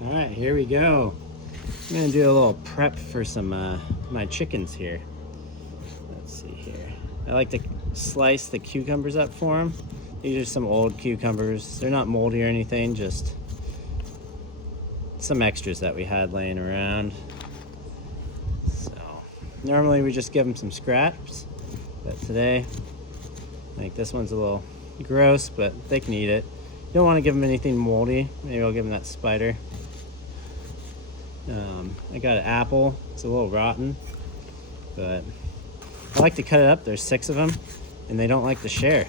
All right, here we go. I'm gonna do a little prep for some my chickens here. Let's see here. I like to slice the cucumbers up for them. These are some old cucumbers. They're not moldy or anything, just some extras that we had laying around. So normally we just give them some scraps, but today, like this one's a little gross, but they can eat it. You don't want to give them anything moldy. Maybe I'll give them that spider. I got an apple. It's a little rotten, but I like to cut it up. There's 6 of them, and they don't like to share.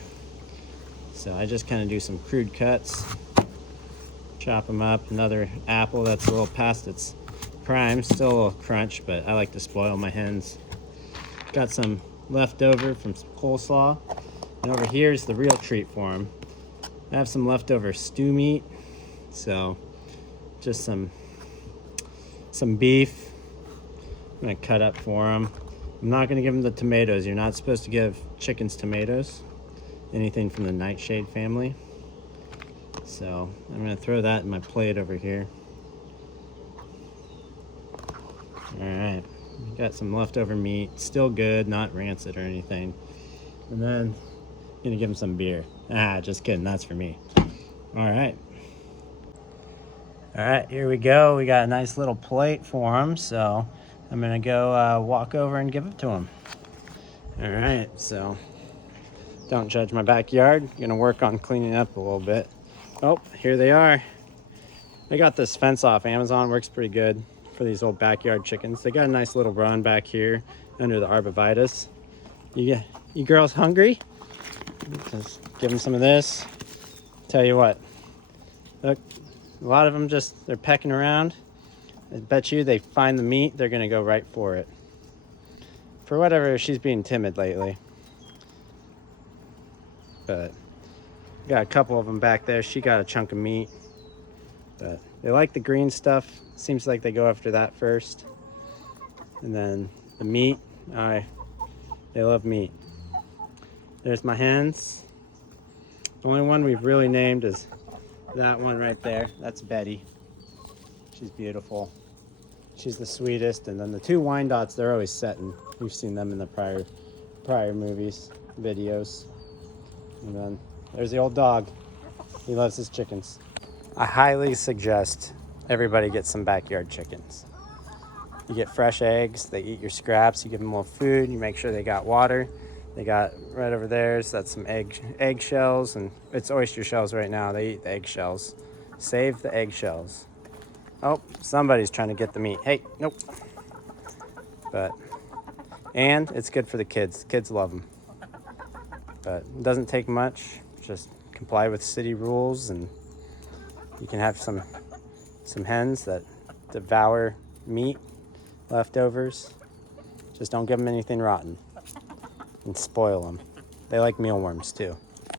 So I just kind of do some crude cuts, chop them up. Another apple that's a little past its prime, still a little crunch, but I like to spoil my hens. Got some leftover from some coleslaw, and over here is the real treat for them. I have some leftover stew meat, so just some beef. I'm gonna cut up for them. I'm not gonna give them the tomatoes. You're not supposed to give chickens tomatoes, anything from the nightshade family. So I'm gonna throw that in my plate over here. All right, got some leftover meat, still good, not rancid or anything. And then I'm gonna give them some beer. Just kidding, that's for me. All right. All right, here we go. We got a nice little plate for them, so I'm gonna go walk over and give it to them. All right, so don't judge my backyard. I'm gonna work on cleaning up a little bit. Oh, here they are. I got this fence off Amazon, works pretty good for these old backyard chickens. They got a nice little run back here under the arborvitae. You girls hungry? Just give them some of this. Tell you what, look, a lot of them they're pecking around. I bet you they find the meat, they're gonna go right for it. For whatever, she's being timid lately. But got a couple of them back there. She got a chunk of meat. But they like the green stuff. Seems like they go after that first. And then the meat, they love meat. There's my hens. The only one we've really named is that one right there. That's Betty. She's beautiful. She's the sweetest. And then the 2 Wyandottes, they're always setting. We've seen them in the prior movies, videos. And then there's the old dog. He loves his chickens. I highly suggest everybody get some backyard chickens. You get fresh eggs, they eat your scraps, you give them a little food, you make sure they got water. They got right over there, so that's some egg shells, and it's oyster shells right now. They eat the egg shells. Save the egg shells. Oh, somebody's trying to get the meat. Hey, nope. And it's good for the kids. Kids love them. But it doesn't take much. Just comply with city rules, and you can have some hens that devour meat, leftovers. Just don't give them anything rotten and spoil them. They like mealworms too.